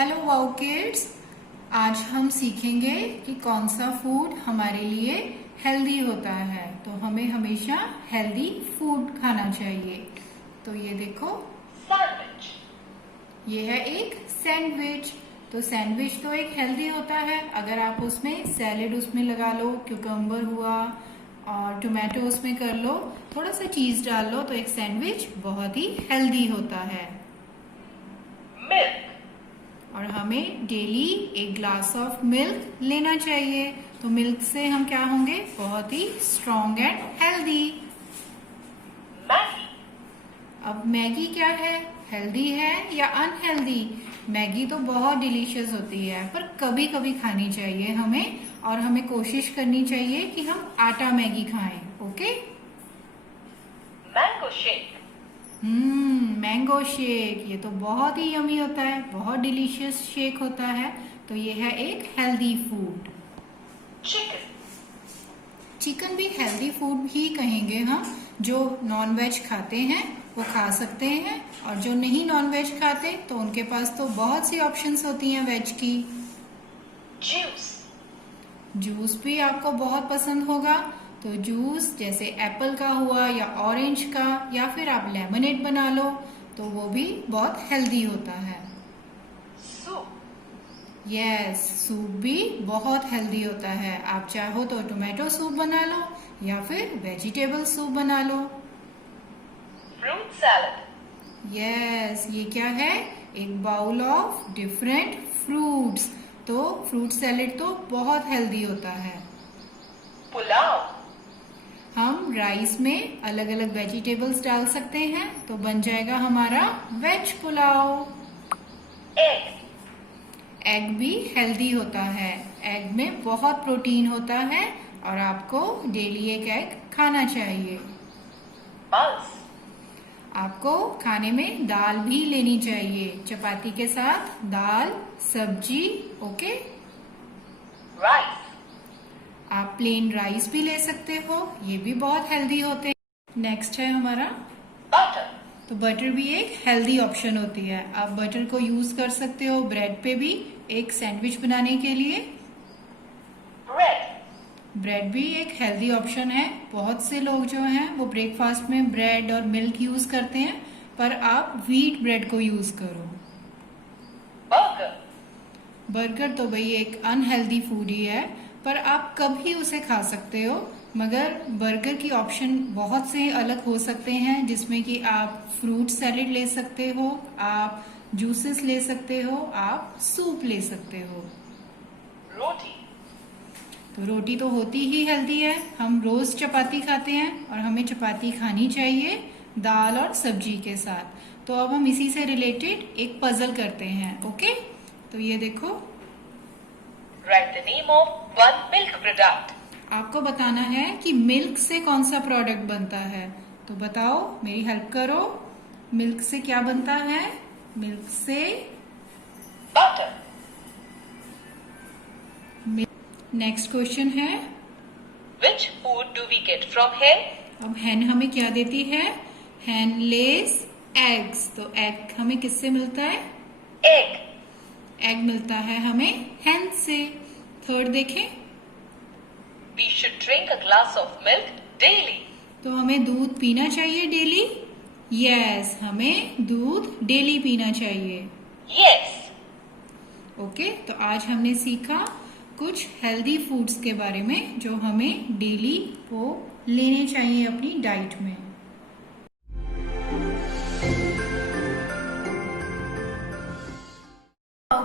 Hello wow kids. आज हम सीखेंगे कि कौन सा फूड हमारे लिए हेल्दी होता है। तो हमें हमेशा हेल्दी फूड खाना चाहिए। तो ये देखो, सैंडविच। ये है एक सैंडविच। तो सैंडविच तो एक हेल्दी होता है। अगर आप उसमें सैलेड उसमें लगा लो, क्यूकम्बर हुआ और टोमेटो उसमें कर लो, थोड़ा सा चीज डाल लो, तो एक सैंडविच बहुत ही हेल्दी होता है। मिल्क। और हमें डेली एक ग्लास ऑफ मिल्क लेना चाहिए। तो मिल्क से हम क्या होंगे? बहुत ही स्ट्रॉन्ग एंड हेल्दी। मैगी। अब मैगी क्या है? हेल्दी है या अनहेल्दी? मैगी तो बहुत डिलीशियस होती है, पर कभी कभी खानी चाहिए हमें। और हमें कोशिश करनी चाहिए कि हम आटा मैगी खाएं। Okay. Mango shake. Mango shake, ये तो बहुत ही यमी होता है, बहुत डिलीशियस शेक होता है। तो ये है एक हेल्दी फूड। चिकन। चिकन भी हेल्दी फूड ही कहेंगे हम। जो नॉन वेज खाते हैं वो खा सकते हैं, और जो नहीं नॉन वेज खाते तो उनके पास तो बहुत सी ऑप्शंस होती हैं वेज की। जूस। जूस भी आपको बहुत पसंद होगा। तो जूस जैसे एप्पल का हुआ या ऑरेंज का, या फिर आप लेमनेड बना लो, तो वो भी बहुत हेल्दी होता है। सूप। यस, सूप भी बहुत हेल्दी होता है। आप चाहो तो टोमेटो सूप बना लो या फिर वेजिटेबल सूप बना लो। Fruit salad. यस, ये क्या है? एक बाउल ऑफ डिफरेंट फ्रूट्स। तो फ्रूट सैलेड तो बहुत हेल्दी होता है। पुलाव। हम राइस में अलग अलग वेजिटेबल्स डाल सकते हैं, तो बन जाएगा हमारा वेज पुलाव। एग। एग भी हेल्दी होता है। एग में बहुत प्रोटीन होता है, और आपको डेली एक एग खाना चाहिए। पल्स। आपको खाने में दाल भी लेनी चाहिए, चपाती के साथ दाल सब्जी। ओके। राइस। आप प्लेन राइस भी ले सकते हो, ये भी बहुत हेल्दी होते हैं। नेक्स्ट है हमारा बटर। तो बटर भी एक हेल्दी ऑप्शन होती है। आप बटर को यूज कर सकते हो ब्रेड पे भी, एक सैंडविच बनाने के लिए। ब्रेड। ब्रेड भी एक हेल्दी ऑप्शन है। बहुत से लोग जो हैं वो ब्रेकफास्ट में ब्रेड और मिल्क यूज करते हैं, पर आप व्हीट ब्रेड को यूज करो। बर्गर। बर्गर तो भाई एक अनहेल्दी फूड ही है, पर आप कभी उसे खा सकते हो। मगर बर्गर की ऑप्शन बहुत से अलग हो सकते हैं, जिसमें कि आप फ्रूट सैलेड ले सकते हो, आप जूसेस ले सकते हो, आप सूप ले सकते हो। रोटी। तो रोटी तो होती ही हेल्दी है। हम रोज चपाती खाते हैं, और हमें चपाती खानी चाहिए दाल और सब्जी के साथ। तो अब हम इसी से रिलेटेड एक पजल करते हैं। ओके। तो ये देखो, right the name of one milk product. आपको बताना है कि मिल्क से कौन सा प्रोडक्ट बनता है। तो बताओ, मेरी हेल्प करो। मिल्क से क्या बनता है? मिल्क से बटर। नेक्स्ट क्वेश्चन है, which food do we get from hen? अब हैन हमें क्या देती है? Hen lays eggs. तो एग हमें किससे मिलता है? एग। एग मिलता है हमें हैन से। थर्ड देखें, we should drink a glass of milk daily. तो हमें दूध पीना चाहिए डेली। यस, हमें दूध डेली पीना चाहिए। यस। ओके। तो आज हमने सीखा कुछ हेल्दी फूड्स के बारे में, जो हमें डेली वो लेने चाहिए अपनी डाइट में।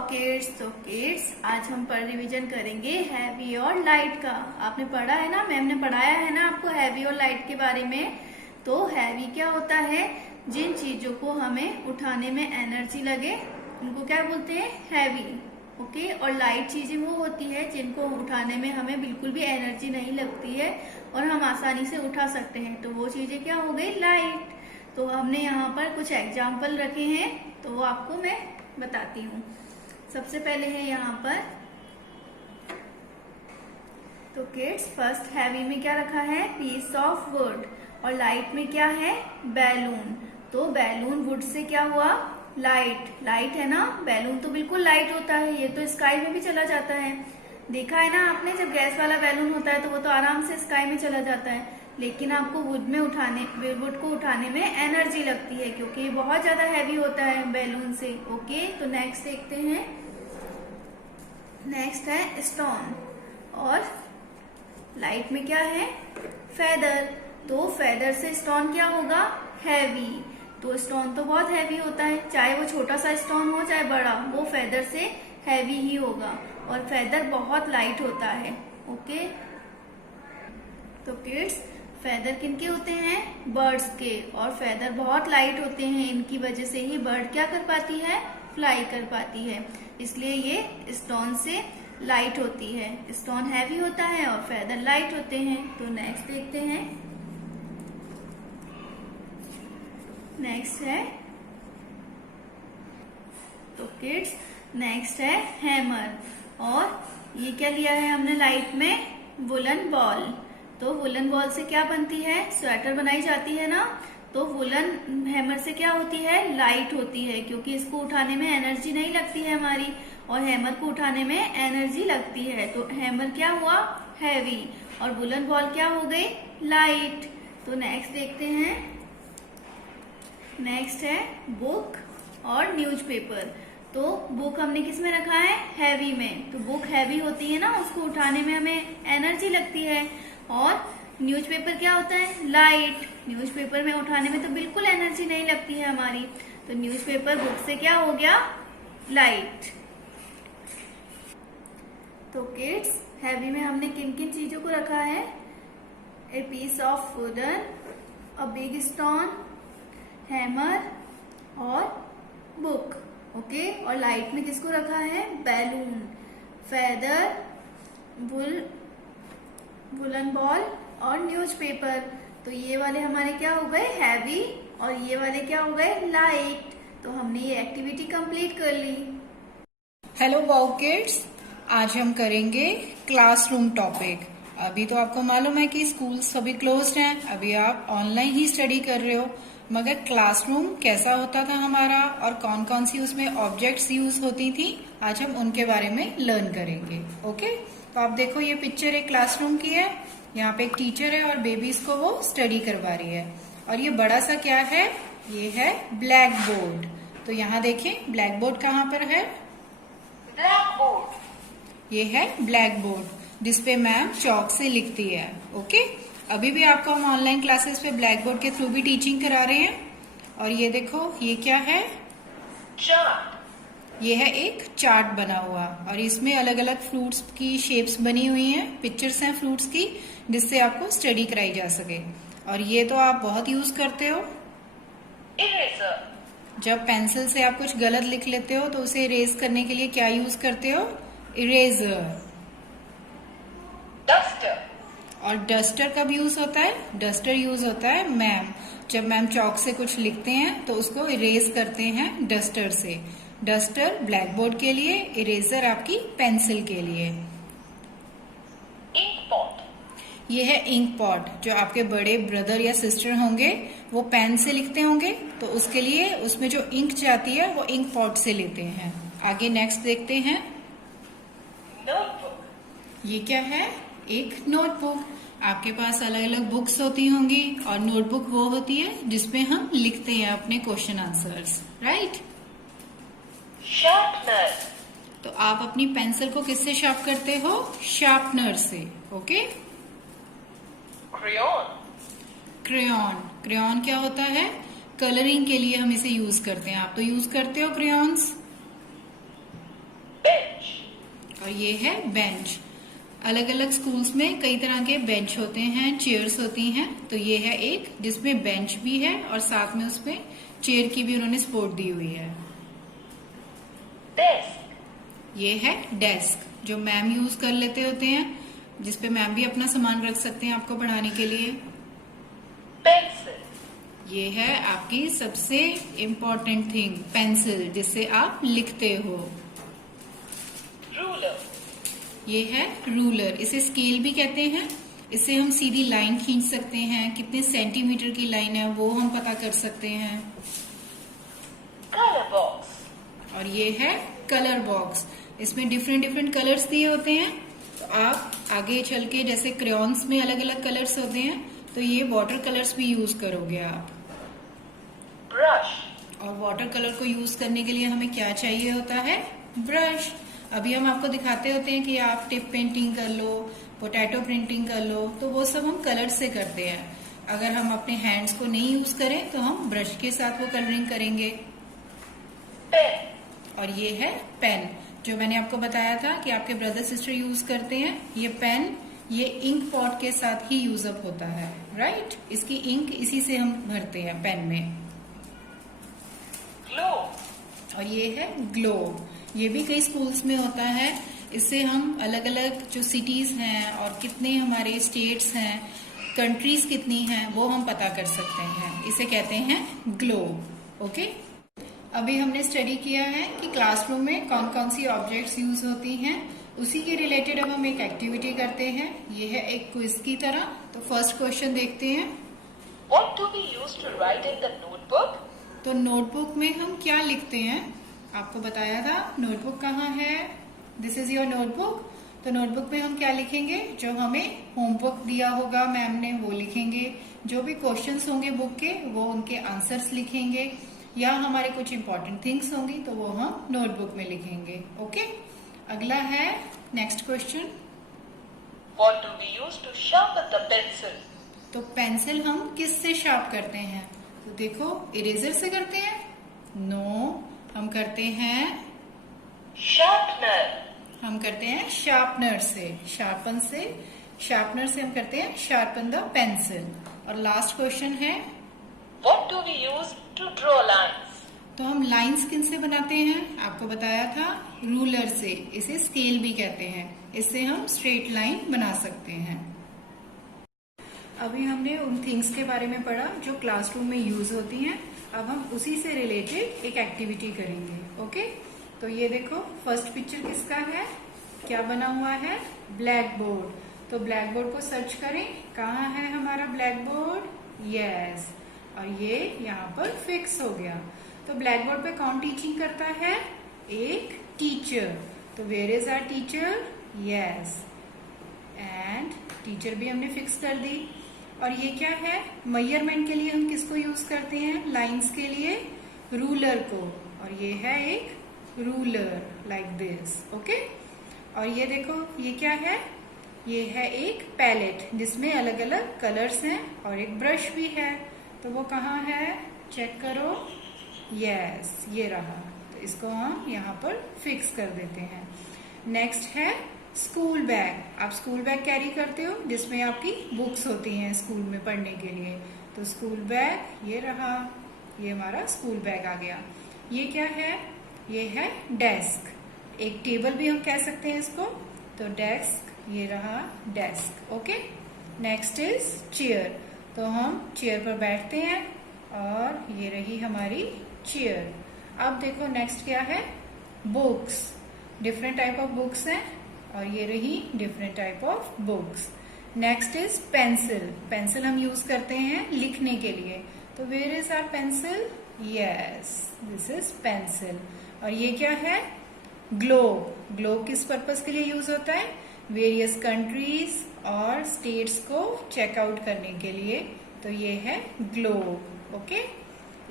किड्स आज हम पर रिवीजन करेंगे हैवी और लाइट का। आपने पढ़ा है ना, मैम ने पढ़ाया है ना आपको हैवी और लाइट के बारे में। तो हैवी क्या होता है? जिन चीजों को हमें उठाने में एनर्जी लगे उनको क्या बोलते हैं? हैवी। ओके। और लाइट चीजें वो होती है जिनको उठाने में हमें बिल्कुल भी एनर्जी नहीं लगती है और हम आसानी से उठा सकते हैं, तो वो चीजें क्या हो गई? लाइट। तो हमने यहाँ पर कुछ एग्जाम्पल रखे हैं, तो वो आपको मैं बताती हूँ। सबसे पहले है यहाँ पर, तो किड्स फर्स्ट हैवी में क्या रखा है? Piece of wood. और लाइट में क्या है? बैलून। तो बैलून वुड से क्या हुआ? लाइट, लाइट है ना, बैलून तो बिल्कुल लाइट होता है, ये तो स्काई में भी चला जाता है। देखा है ना आपने, जब गैस वाला बैलून होता है तो वो तो आराम से स्काई में चला जाता है, लेकिन आपको वुड को उठाने में एनर्जी लगती है, क्योंकि ये बहुत ज्यादा हैवी होता है बैलून से। ओके, तो नेक्स्ट देखते हैं। नेक्स्ट है स्टोन, और लाइट में क्या है, फेदर। तो फेदर से स्टोन क्या होगा, हैवी। तो स्टोन तो बहुत हैवी होता है, चाहे वो छोटा सा स्टोन हो चाहे बड़ा, वो फेदर से हैवी ही होगा, और फेदर बहुत लाइट होता है। ओके, तो किड्स, फेदर किनके होते हैं, बर्ड्स के, और फेदर बहुत लाइट होते हैं, इनकी वजह से ही बर्ड क्या कर पाती है, फ्लाई कर पाती है, इसलिए ये स्टोन से लाइट होती है। स्टोन हैवी होता है और फेदर लाइट होते हैं। तो नेक्स्ट देखते हैं। नेक्स्ट है, तो किड्स नेक्स्ट है हैमर, और ये क्या लिया है हमने लाइट में, वुलन बॉल। तो वुलन बॉल से क्या बनती है, स्वेटर बनाई जाती है ना। तो वुलन हैमर से क्या होती है, लाइट होती है, क्योंकि इसको उठाने में एनर्जी नहीं लगती है हमारी, और हैमर को उठाने में एनर्जी लगती है। तो हैमर क्या हुआ, हैवी, और वुलन बॉल क्या हो गई, लाइट। तो नेक्स्ट देखते हैं। नेक्स्ट है बुक और न्यूज़पेपर। तो बुक हमने किस में रखा है, हैवी में। तो बुक हैवी होती है ना, उसको उठाने में हमें एनर्जी लगती है, और न्यूज़पेपर क्या होता है, लाइट। न्यूज़पेपर में उठाने में तो बिल्कुल एनर्जी नहीं लगती है हमारी, तो न्यूज़पेपर बुक से क्या हो गया, लाइट। तो किड्स, हैवी में हमने किन किन चीजों को रखा है, a piece of wooden, a big stone, hammer और बुक। ओके, और लाइट में किसको रखा है, बैलून, फेदर, वुलन बॉल और न्यूज़पेपर। तो ये वाले हमारे क्या हो गए, हैवी, और ये वाले क्या हो गए, लाइट। तो हमने ये एक्टिविटी कंप्लीट कर ली। हेलो वाओ किड्स, आज हम करेंगे क्लासरूम टॉपिक। अभी तो आपको मालूम है कि स्कूल सभी क्लोज्ड हैं, अभी आप ऑनलाइन ही स्टडी कर रहे हो, मगर क्लासरूम कैसा होता था हमारा और कौन कौन सी उसमें ऑब्जेक्ट्स यूज होती थी, आज हम उनके बारे में लर्न करेंगे। ओके, तो आप देखो ये पिक्चर एक क्लासरूम की है, यहाँ पे एक टीचर है और बेबीज को वो स्टडी करवा रही है, और ये बड़ा सा क्या है, ये है ब्लैक बोर्ड। तो यहाँ देखिए ब्लैक बोर्ड कहाँ पर है, ब्लैक बोर्ड, ये है ब्लैक बोर्ड जिसपे मैम चौक से लिखती है। ओके, अभी भी आपको हम ऑनलाइन क्लासेस पे ब्लैक बोर्ड के थ्रू भी टीचिंग करा रहे हैं। और ये देखो ये क्या है, चार्ट, ये है एक चार्ट बना हुआ, और इसमें अलग अलग फ्रूट्स की शेप्स बनी हुई हैं, पिक्चर्स हैं फ्रूट्स की, जिससे आपको स्टडी कराई जा सके। और ये तो आप बहुत यूज करते हो, इरेजर, जब पेंसिल से आप कुछ गलत लिख लेते हो तो उसे इरेज करने के लिए क्या यूज करते हो, इरेजर। डस्टर, और डस्टर कब यूज होता है, डस्टर यूज होता है मैम, जब मैम चौक से कुछ लिखते हैं तो उसको इरेज करते हैं डस्टर से। डस्टर ब्लैक बोर्ड के लिए, इरेजर आपकी पेंसिल के लिए। इंक पॉट, ये है इंक पॉट, जो आपके बड़े ब्रदर या सिस्टर होंगे वो पेन से लिखते होंगे, तो उसके लिए उसमें जो इंक जाती है वो इंक पॉट से लेते हैं। आगे नेक्स्ट देखते हैं। नोटबुक, ये क्या है, एक नोटबुक। आपके पास अलग अलग बुक्स होती होंगी, और नोटबुक वो होती है जिसमें हम लिखते हैं अपने क्वेश्चन आंसर्स, राइट। शार्पनर, तो आप अपनी पेंसिल को किससे शार्प करते हो, शार्पनर से। ओके, क्रेयॉन, क्रेयॉन, क्रेयॉन क्या होता है, कलरिंग के लिए हम इसे यूज करते हैं, आप तो यूज करते हो क्रेयॉन्स। बेंच, और ये है बेंच। अलग अलग स्कूल्स में कई तरह के बेंच होते हैं, चेयर्स होती हैं, तो ये है एक जिसमें बेंच भी है और साथ में उसमें चेयर की भी उन्होंने सपोर्ट दी हुई है। डेस्क, ये है डेस्क, जो मैम यूज कर लेते होते हैं, जिसपे मैम भी अपना सामान रख सकते हैं आपको पढ़ाने के लिए। पेंसिल, ये है आपकी सबसे इम्पोर्टेंट थिंग, पेंसिल, जिससे आप लिखते हो। रूलर, ये है रूलर, इसे स्केल भी कहते हैं, इससे हम सीधी लाइन खींच सकते हैं, कितने सेंटीमीटर की लाइन है वो हम पता कर सकते हैं। कलर बॉक्स, और ये है कलर बॉक्स। इसमें डिफरेंट डिफरेंट कलर्स दिए होते हैं। तो आप आगे चल के जैसे क्रेयॉन्स में अलग अलग कलर्स होते हैं, तो ये वाटर कलर्स भी यूज करोगे आप। brush, और वाटर कलर को यूज करने के लिए हमें क्या चाहिए होता है? ब्रश। अभी हम आपको दिखाते होते हैं कि आप टिप पेंटिंग कर लो, पोटैटो प्रिंटिंग कर लो, तो वो सब हम कलर से करते हैं। अगर हम अपने हैंड्स को नहीं यूज करें तो हम ब्रश के साथ वो कलरिंग करेंगे। pen, और ये है पेन, जो मैंने आपको बताया था कि आपके ब्रदर सिस्टर यूज करते हैं। ये पेन ये इंक पॉट के साथ ही यूज अप होता है, राइट? इसकी इंक इसी से हम भरते हैं पेन में। globe, और ये है ग्लोब। ये भी कई स्कूल्स में होता है। इससे हम अलग अलग जो सिटीज हैं और कितने हमारे स्टेट्स हैं, कंट्रीज कितनी हैं, वो हम पता कर सकते हैं। इसे कहते हैं ग्लोब। ओके, अभी हमने स्टडी किया है कि क्लासरूम में कौन कौन सी ऑब्जेक्ट्स यूज होती हैं। उसी के रिलेटेड अब हम एक एक्टिविटी करते हैं। ये है एक क्विज की तरह। तो फर्स्ट क्वेश्चन देखते हैं। what do we use to write in the notebook? तो नोटबुक में हम क्या लिखते हैं? आपको बताया था नोटबुक कहाँ है। This is your notebook. तो नोटबुक में हम क्या लिखेंगे? जो हमें होमवर्क दिया होगा मैम ने वो लिखेंगे। जो भी क्वेश्चंस होंगे बुक के वो उनके आंसर्स लिखेंगे, या हमारे कुछ इंपॉर्टेंट थिंग्स होंगी तो वो हम नोटबुक में लिखेंगे। ओके, अगला है next question. What do we use to sharpen the pencil? तो पेंसिल हम किस से शार्प करते हैं? तो देखो, इरेजर से करते हैं? नो, हम करते हैं sharpener, हम करते हैं शार्पनर से। शार्पनर से हम करते हैं शार्पन द पेंसिल। और लास्ट क्वेश्चन है, what do we use to draw lines? तो हम लाइंस किन से बनाते हैं? आपको बताया था रूलर से। इसे स्केल भी कहते हैं। इससे हम स्ट्रेट लाइन बना सकते हैं। अभी हमने उन थिंग्स के बारे में पढ़ा जो क्लासरूम में यूज होती हैं। अब हम उसी से रिलेटेड एक एक्टिविटी करेंगे। ओके, तो ये देखो फर्स्ट पिक्चर किसका है? क्या बना हुआ है? Black board. तो ब्लैक बोर्ड को सर्च करें, कहाँ है हमारा ब्लैक बोर्ड? यस, और ये यहाँ पर फिक्स हो गया। तो ब्लैक बोर्ड पे कौन टीचिंग करता है? एक टीचर। तो where is our teacher? Yes, and teacher भी हमने फिक्स कर दी। और ये क्या है? मेजरमेंट के लिए हम किसको यूज करते हैं? लाइंस के लिए रूलर को। और ये है एक रूलर लाइक दिस। ओके, और ये देखो ये क्या है? ये है एक पैलेट जिसमें अलग अलग कलर्स हैं और एक ब्रश भी है। तो वो कहाँ है? चेक करो। यस, ये रहा। तो इसको हम यहाँ पर फिक्स कर देते हैं। नेक्स्ट है स्कूल बैग। आप स्कूल बैग कैरी करते हो जिसमें आपकी बुक्स होती हैं स्कूल में पढ़ने के लिए। तो स्कूल बैग ये रहा, ये हमारा स्कूल बैग आ गया। ये क्या है? ये है डेस्क। एक टेबल भी हम कह सकते हैं इसको। तो डेस्क, ये रहा desk. Okay, next is chair. तो हम चेयर पर बैठते हैं और ये रही हमारी चेयर। अब देखो नेक्स्ट क्या है? Books. Different type of books हैं और ये रही different type of books. Next is pencil. Pencil हम यूज करते हैं लिखने के लिए। तो where is our pencil? Yes, this is pencil. और ये क्या है? ग्लोब। ग्लोब किस पर्पस के लिए यूज होता है? वेरियस कंट्रीज और स्टेट्स को चेकआउट करने के लिए। तो ये है ग्लोब। ओके,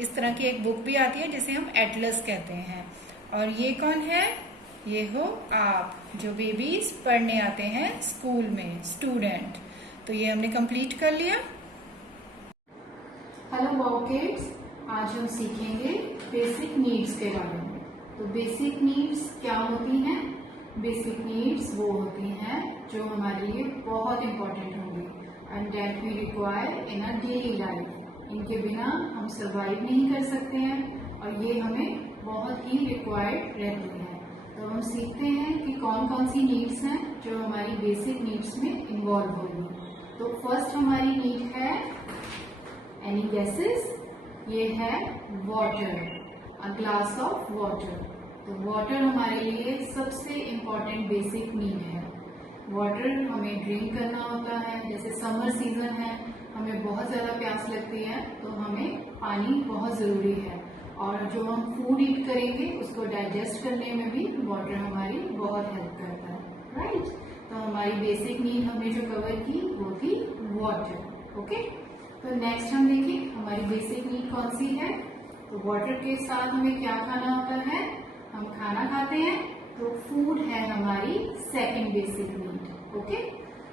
इस तरह की एक बुक भी आती है जिसे हम एटलस कहते हैं। और ये कौन है? ये हो आप, जो बेबीज पढ़ने आते हैं स्कूल में, स्टूडेंट। तो ये हमने कंप्लीट कर लिया। हेलो बॉब किड्स, आज हम सीखेंगे बेसिक नीड्स के बारे में। तो बेसिक नीड्स क्या होती हैं? बेसिक नीड्स वो होती हैं जो हमारे लिए बहुत इंपॉर्टेंट होंगी and that we require in a daily life. इनके बिना हम सर्वाइव नहीं कर सकते हैं और ये हमें बहुत ही रिक्वायर्ड रहती है। तो हम सीखते हैं कि कौन कौन सी नीड्स हैं जो हमारी बेसिक नीड्स में इन्वॉल्व होगी। तो फर्स्ट हमारी नीड है, एनी गेसेस? ये है water, a glass of water. तो वाटर हमारे लिए सबसे इम्पोर्टेंट बेसिक नीड है। वाटर हमें ड्रिंक करना होता है। जैसे समर सीजन है, हमें बहुत ज्यादा प्यास लगती है तो हमें पानी बहुत जरूरी है। और जो हम फूड ईट करेंगे उसको डाइजेस्ट करने में भी वाटर हमारी बहुत हेल्प करता है, राइट। तो हमारी बेसिक नीड हमने जो कवर की वो थी वाटर। ओके, तो नेक्स्ट हम देखें हमारी बेसिक नीड कौन सी है। तो वाटर के साथ हमें क्या खाना होता है, हम खाना खाते हैं, तो फूड है हमारी सेकंड बेसिक नीड। ओके,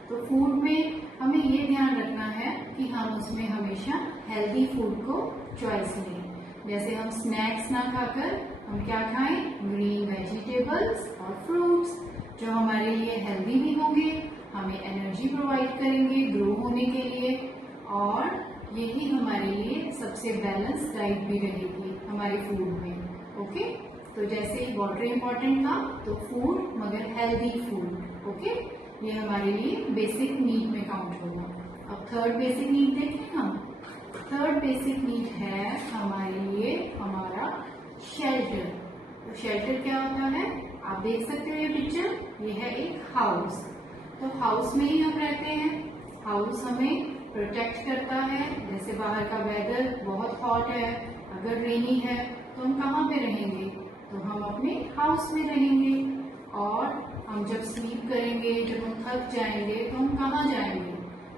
तो फूड में हमें ये ध्यान रखना है कि हम उसमें हमेशा हेल्दी फूड को चॉइस लें। जैसे हम स्नैक्स ना खाकर हम क्या खाएं, ग्रीन वेजिटेबल्स और फ्रूट्स जो हमारे लिए हेल्दी भी होंगे, हमें एनर्जी प्रोवाइड करेंगे ग्रो होने के लिए, और यही हमारे लिए सबसे बैलेंस डाइट भी रहेगी हमारे फूड में। ओके, तो जैसे ही वाटर इम्पोर्टेंट था तो फूड, मगर हेल्दी फूड। ओके, ये हमारे लिए बेसिक नीड में काउंट होगा। अब थर्ड बेसिक नीड देखें हम। थर्ड बेसिक नीड है हमारे लिए हमारा शेल्टर। तो शेल्टर क्या होता है, आप देख सकते हो ये पिक्चर, ये है एक हाउस। तो हाउस में ही हम रहते हैं। हाउस हमें प्रोटेक्ट करता है, जैसे बाहर का वेदर बहुत हॉट है, अगर रेनी है तो हम कहाँ पे रहेंगे, तो हम अपने हाउस में रहेंगे। और हम जब स्लीप करेंगे, जब हम थक जाएंगे तो हम कहाँ जाएंगे,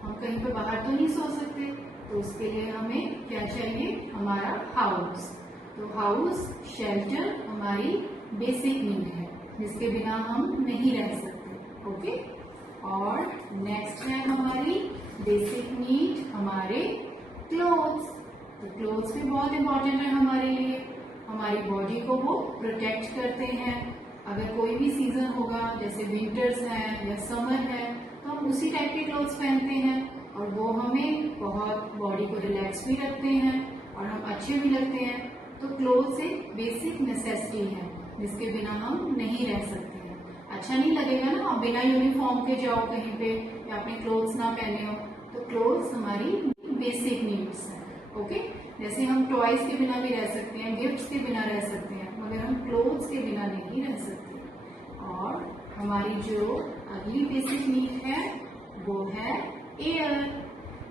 हम कहीं पे बाहर तो नहीं सो सकते, तो उसके लिए हमें क्या चाहिए, हमारा हाउस। तो हाउस शेल्टर हमारी बेसिक नीड है जिसके बिना हम नहीं रह सकते। ओके, और नेक्स्ट है हमारी बेसिक नीड हमारे क्लोथ्स। तो क्लोथ्स भी बहुत इंपॉर्टेंट है हमारे लिए, हमारी बॉडी को वो प्रोटेक्ट करते हैं। अगर कोई भी सीजन होगा, जैसे विंटर्स है या समर है, तो हम उसी टाइप के क्लोथ्स पहनते हैं और वो हमें बहुत बॉडी को रिलैक्स भी रखते हैं और हम अच्छे भी लगते हैं। तो क्लोथ्स एक बेसिक नेसेसिटी है जिसके बिना हम नहीं रह सकते हैं। अच्छा नहीं लगेगा ना आप बिना यूनिफॉर्म के जाओ कहीं पे या अपने क्लोथ्स ना पहने हो। तो क्लोथ्स हमारी बेसिक नीड्स है। ओके, जैसे हम टॉयज के बिना भी रह सकते हैं, गिफ्ट्स के बिना रह सकते हैं, मगर हम क्लोथ्स के बिना नहीं रह सकते। और हमारी जो अगली बेसिक नीड है वो है एयर।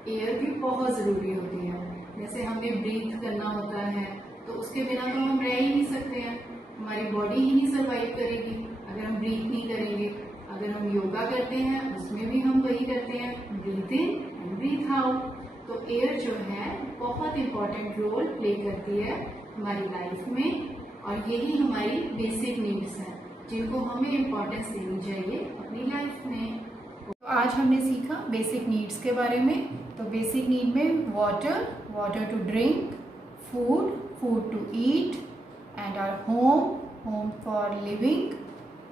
एयर भी बहुत जरूरी होती है। जैसे हमें ब्रीथ करना होता है तो उसके बिना तो हम रह ही नहीं सकते हैं, हमारी बॉडी ही नहीं सर्वाइव करेगी अगर हम ब्रीथ नहीं करेंगे। अगर हम योगा करते हैं उसमें भी हम वही करते हैं, breathe in and breathe out. तो एयर जो है बहुत इंपॉर्टेंट रोल प्ले करती है हमारी लाइफ में, और यही हमारी बेसिक नीड्स हैं जिनको हमें इम्पोर्टेंस देनी चाहिए अपनी लाइफ में। तो आज हमने सीखा बेसिक नीड्स के बारे में। तो बेसिक नीड में water, water to drink, food, food to eat, and our home, home for living,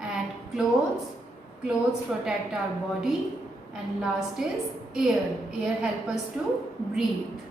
and clothes, clothes protect our body, and last is air, air help us to breathe.